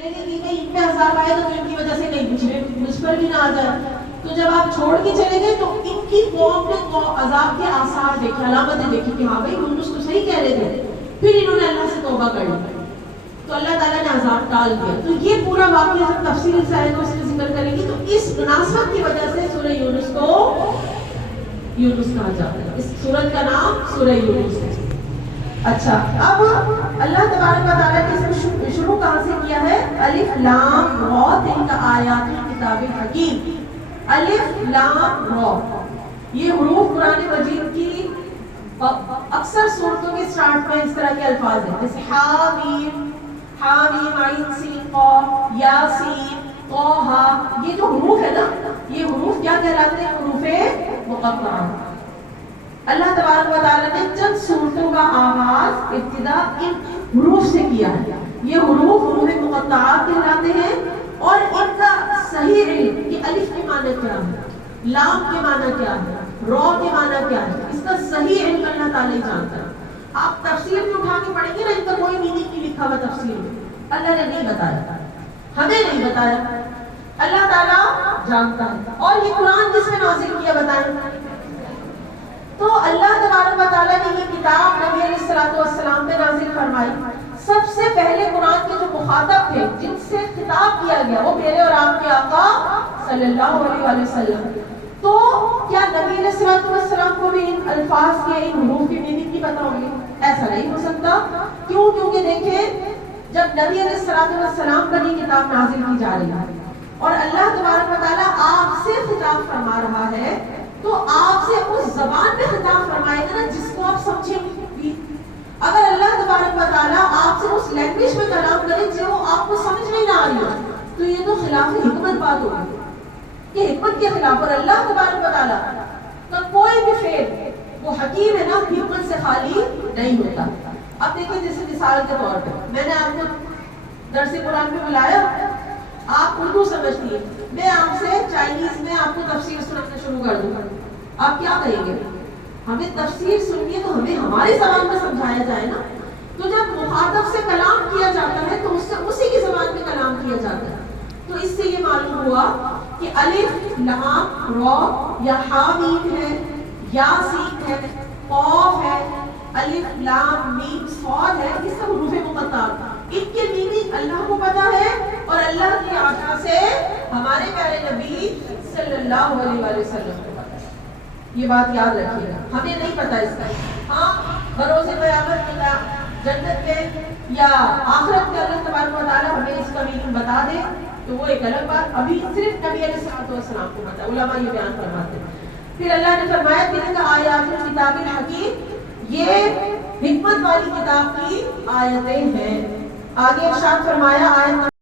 چلے گئے کہ ان پہ عذاب آئے تو ان کی وجہ سے نہیں مجھ پر بھی نہ آ جائے. تو جب آپ چھوڑ کے چلے گئے تو ان کی قوم نے عذاب کے آثار دیکھے, علامتیں دیکھی کہ ہاں بھائی یونس تو صحیح کہہ رہے تھے. پھر انہوں نے اللہ سے توبہ کر لی تو اللہ تعالیٰ نے عذاب ٹال دیا. تو یہ پورا واقعہ جب تفصیل سے آئے تو اس کا ذکر کریں گے. تو اس مناسبت کی وجہ سے سورہ یونس کو یونس کہا جاتا ہے. اس سورت کا نام سورہ یونس ہے. اچھا, اب اللہ تبارک و تعالیٰ نے اس کو شروع کہاں سے کیا ہے؟ الف لام را تلک آیات الکتاب الحکیم. الف لام را, یہ حروف قرآن مجید کی اکثر صورتوں کے سٹارٹ میں اس طرح کے الفاظ ہیں, جیسے حامیم, حامیم عین سین قاف, یاسین, طہ. یہ جو حروف ہے نا, یہ حروف کیا کہلاتے ہیں؟ حروف مقطعہ. اللہ تبارک و تعالیٰ نے چند صورتوں کا آغاز ابتدا ان حروف سے کیا ہے. یہ حروف مقطعات کہلاتے ہیں. اور ان کا صحیح علم کہ الف کے معنی کیا ہے, لام کے معنی کیا ہے, را کے معنی کیا ہے, اس کا صحیح علم اللہ تعالیٰ ہی جانتا ہے. آپ تفسیر میں اٹھا کے پڑھیں گے نا, ان کا کوئی میننگ نہیں لکھا ہوا تفسیر میں. اللہ نے نہیں بتایا, ہمیں نہیں بتایا, اللہ تعالیٰ جانتا ہے. اور یہ قرآن کس میں نازل کیا بتائیں؟ تو اللہ تبارک و تعالیٰ نے یہ کتاب نبی علیہ الصلوۃ والسلام پہ نازل فرمائی. سب سے پہلے قرآن کے جو مخاطب تھے, جن سے خطاب کیا گیا, وہ میرے اور آپ کے آقا صلی اللہ علیہ وسلم. تو کیا نبی علیہ الصلوۃ والسلام کو بھی ان الفاظ کے, ان حروف کی میننگ نہیں پتہ ہوگی؟ ایسا نہیں ہو سکتا. کیوں؟ کیونکہ دیکھیں, جب نبی علیہ الصلوۃ والسلام پر یہ کتاب نازل کی جا رہی ہے اور اللہ تبارک و تعالیٰ آپ سے خطاب فرما رہا ہے, تو آپ سے اس زبان میں خطاب فرمائے گا نا جس کو آپ سمجھیں گے. اگر اللہ تبارک و تعالیٰ آپ سے اس لینگویج میں کلام کرے جو آپ کو سمجھ نہیں نہ آ رہی ہے, تو یہ تو خلاف حکمت بات ہوگی, کہ حکمت کے خلاف. اور اللہ تبارک و تعالیٰ کا کوئی بھی فعل وہ حکیم ہے نا, حکمت سے خالی نہیں ہوتا. اب دیکھیں, جیسے مثال کے طور پہ میں نے آپ کو درس قرآن میں بلایا, آپ اردو سمجھتی ہیں, میں آپ سے چائنیز میں آپ کو تفسیر سنانا شروع کر دوں, آپ کیا کہیں گے؟ ہمیں تفسیر سنیے تو ہمیں ہماری زبان میں سمجھایا جائے نا. تو جب مخاطب سے کلام کیا جاتا ہے تو اس سے اسی کی زبان میں کلام کیا جاتا ہے. تو اس سے یہ معلوم ہوا کہ الف لام را یا حامیم ہے, یاسین ہے, قاف ہے, الف لام میم صاد ہے, یہ سب حروف مقطعات. ان کے میننگ اللہ کو پتہ ہے اور اللہ کی آقا سے ہمارے پیارے نبی صلی اللہ علیہ وسلم کو پتہ ہے. یہ بات یاد رکھیے گا, ہمیں نہیں پتہ اس کا. ہاں, بروز قیامت میں جنت میں یا آخرت میں اللہ تبارک و تعالیٰ ہمیں اس کا میننگ بتا دے تو وہ ایک الگ بات. ابھی صرف نبی علیہ الصلوۃ والسلام کو پتہ ہے, علماء یہ بیان فرماتے ہیں. پھر اللہ نے فرمایا تلک آیات الکتاب الحکیم, یہ حکمت والی کتاب کی آیتیں ہیں. آگے ارشاد فرمایا آیت